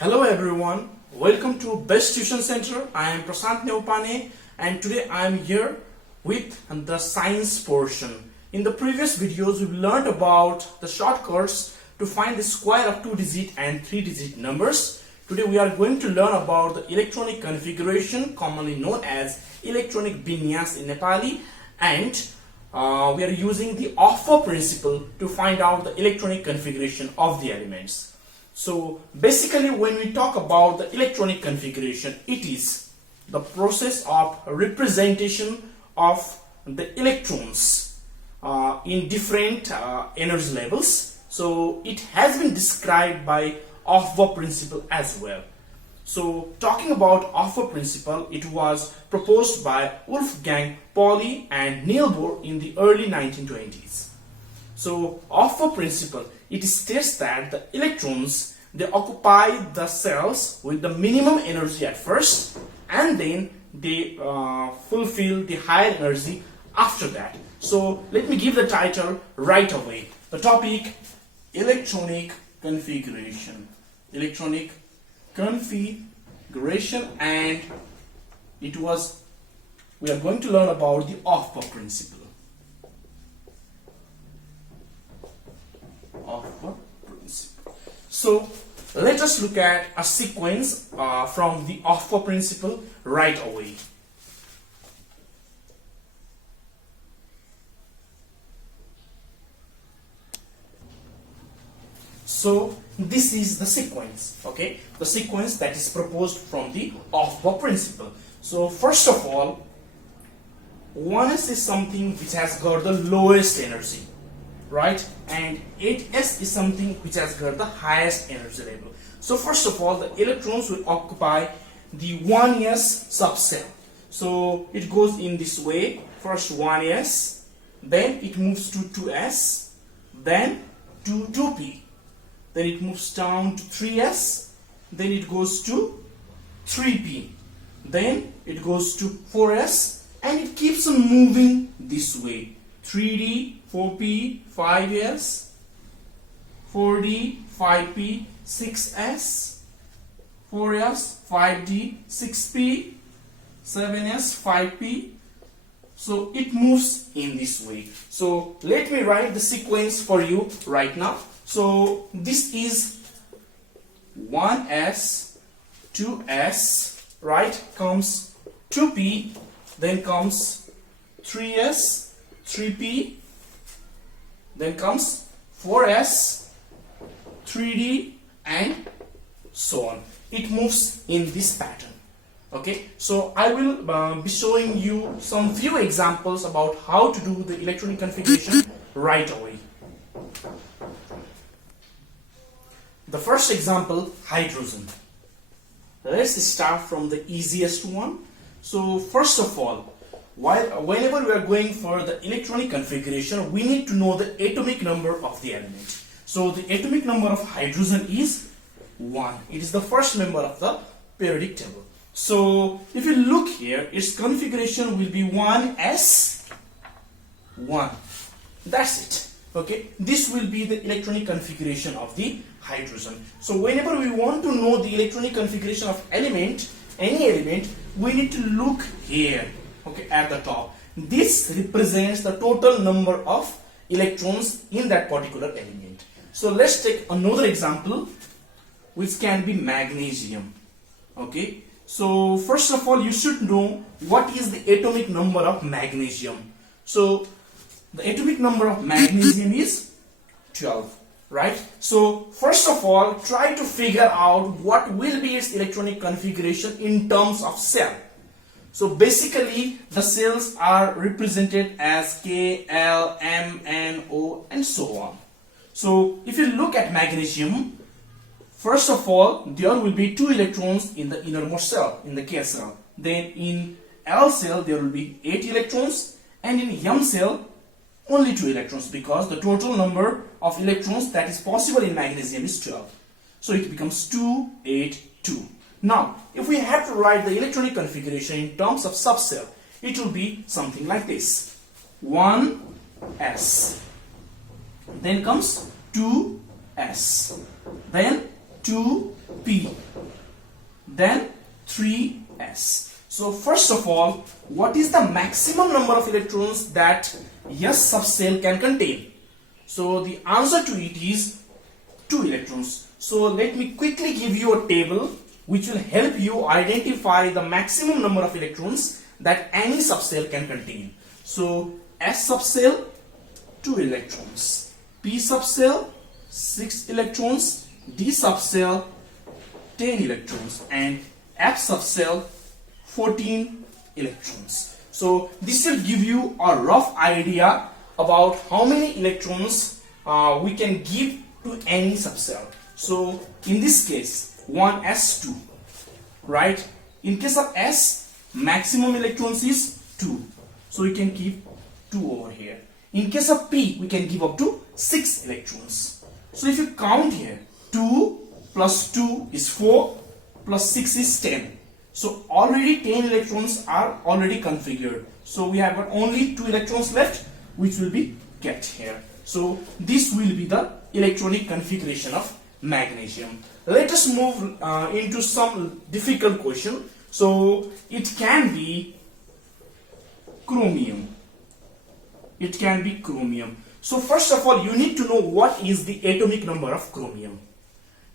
Hello everyone, welcome to Best Tuition Center. I am Prasant Neupane and today I am here with the science portion. In the previous videos we learned about the shortcuts to find the square of 2-digit and 3-digit numbers. Today we are going to learn about the electronic configuration, commonly known as electronic binyas in Nepali, and we are using the offer principle to find out the electronic configuration of the elements. So basically when we talk about the electronic configuration, it is the process of representation of the electrons in different energy levels. So it has been described by offer principle as well. So talking about offer principle, it was proposed by Wolfgang Pauli and Niels Bohr in the early 1920s. So offer principle, it states that the electrons, they occupy the cells with the minimum energy at first and then they fulfill the higher energy after that. So let me give the title right away. The topic, electronic configuration. Electronic configuration, and we are going to learn about the offer principle. Offer principle. So let us look at a sequence from the offer principle right away. So this is the sequence, okay? The sequence that is proposed from the offer principle. So first of all, 1s is something which has got the lowest energy, right? And 8s is something which has got the highest energy level. So first of all, the electrons will occupy the 1s subcell. So it goes in this way. First 1s, then it moves to 2s, then to 2p. Then it moves down to 3s, then it goes to 3p, then it goes to 4s, and it keeps on moving this way. 3d, 4p, 5s, 4d, 5p, 6s, 4s, 5d, 6p, 7s, 5p. So it moves in this way. So let me write the sequence for you right now. So this is 1s, 2s, right, comes 2p, then comes 3s, 3p, then comes 4s, 3d, and so on. It moves in this pattern. Okay, so I will be showing you some few examples about how to do the electronic configuration right away. The first example, hydrogen. Let's start from the easiest one. So first of all, whenever we are going for the electronic configuration, we need to know the atomic number of the element. So the atomic number of hydrogen is 1. It is the first member of the periodic table. So if you look here, its configuration will be 1s1. That's it. Okay, this will be the electronic configuration of the hydrogen. So whenever we want to know the electronic configuration of element, any element, we need to look here, okay, at the top. This represents the total number of electrons in that particular element. So let's take another example, which can be magnesium. Okay, so first of all, you should know what is the atomic number of magnesium. So the atomic number of magnesium is 12, right? So first of all, try to figure out what will be its electronic configuration in terms of cell. So basically the cells are represented as K, L, M, N, O, and so on. So if you look at magnesium, first of all, there will be 2 electrons in the innermost cell, in the K cell. Then in L cell there will be 8 electrons, and in M cell only 2 electrons, because the total number of electrons that is possible in magnesium is 12. So it becomes 2, 8, 2. Now, if we have to write the electronic configuration in terms of subcell, it will be something like this. 1s, then comes 2s, then 2p, then 3s. So first of all, what is the maximum number of electrons that S subcell can contain? So the answer to it is 2 electrons. So let me quickly give you a table which will help you identify the maximum number of electrons that any subcell can contain. So S subcell, 2 electrons, P subcell, 6 electrons, D subcell, 10 electrons, and F subcell, 14 electrons. So this will give you a rough idea about how many electrons we can give to any subcell. So in this case 1s2, right? In case of S, maximum electrons is 2, so we can keep 2 over here. In case of P, we can give up to 6 electrons. So if you count here, 2 plus 2 is 4 plus 6 is 10. So already 10 electrons are already configured. So we have got only 2 electrons left, which will be kept here. So this will be the electronic configuration of magnesium. Let us move into some difficult question. So it can be chromium. It can be chromium. So first of all, you need to know what is the atomic number of chromium.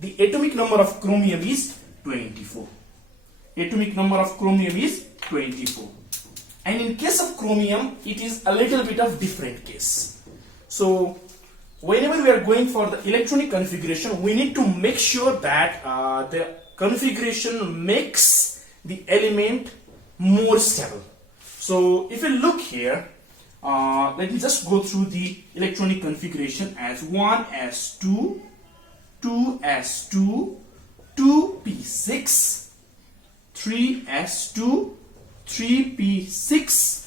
The atomic number of chromium is 24. Atomic number of chromium is 24. And in case of chromium, it is a little bit of different case. So whenever we are going for the electronic configuration, we need to make sure that the configuration makes the element more stable. So if you look here, let me just go through the electronic configuration as 1s2, 2s2, 2p6, 3s2, 3p6,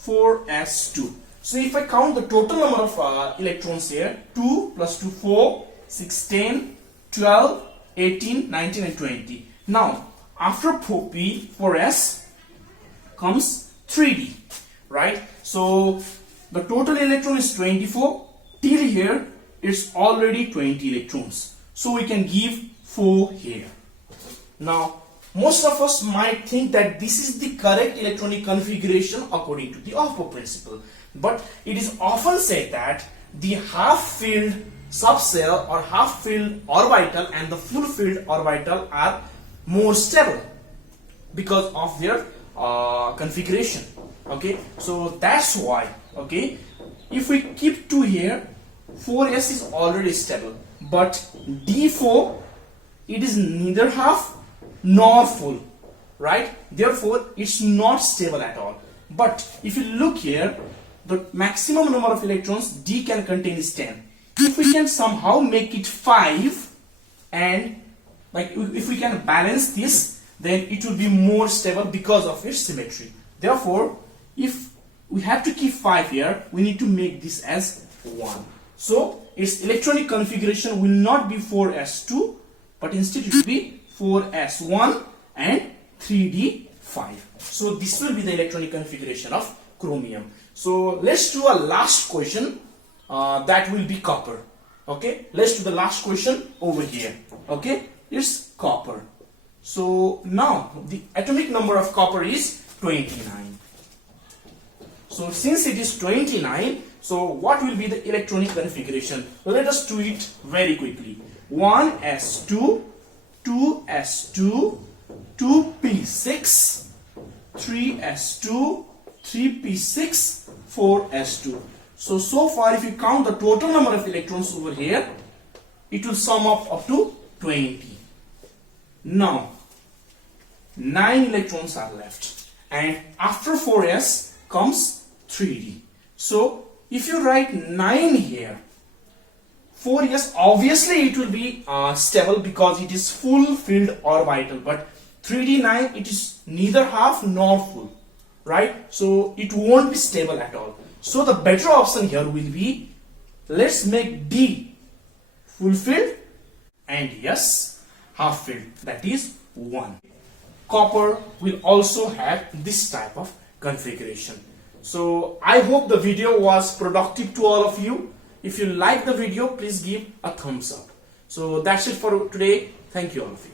4s2. So if I count the total number of electrons here, 2 plus 2, 4, 6, 10, 12, 18, 19 and 20. Now after 4p, 4s comes 3d, right? So the total electron is 24. Till here it's already 20 electrons. So we can give 4 here. Now most of us might think that this is the correct electronic configuration according to the Aufbau principle. But it is often said that the half-filled subcell or half-filled orbital and the full-filled orbital are more stable because of their configuration. Okay, so that's why. Okay, if we keep 2 here, 4s is already stable, but d4, it is neither half nor full, right? Therefore it's not stable at all. But if you look here, the maximum number of electrons D can contain is 10. If we can somehow make it 5, and like if we can balance this, then it will be more stable because of its symmetry. Therefore, if we have to keep 5 here, we need to make this as 1. So its electronic configuration will not be 4s2, but instead it will be 4s1 and 3d5. So this will be the electronic configuration of chromium. So let's do a last question that will be copper. Okay, let's do the last question over here. Okay, it's copper. So now the atomic number of copper is 29. So since it is 29, so what will be the electronic configuration? Let us do it very quickly. 1s2, 2s2, 2p6, 3s2, 3p6, 4s2. So far if you count the total number of electrons over here, it will sum up to 20. Now 9 electrons are left, and after 4s comes 3d. So if you write 9 here, 4s, obviously it will be stable because it is full filled orbital, but 3d9, it is neither half nor full, right? So it won't be stable at all. So the better option here will be, let's make D full filled and S half filled, that is 1. Copper will also have this type of configuration. So I hope the video was productive to all of you. If you like the video, please give a thumbs up. So that's it for today. Thank you all of you.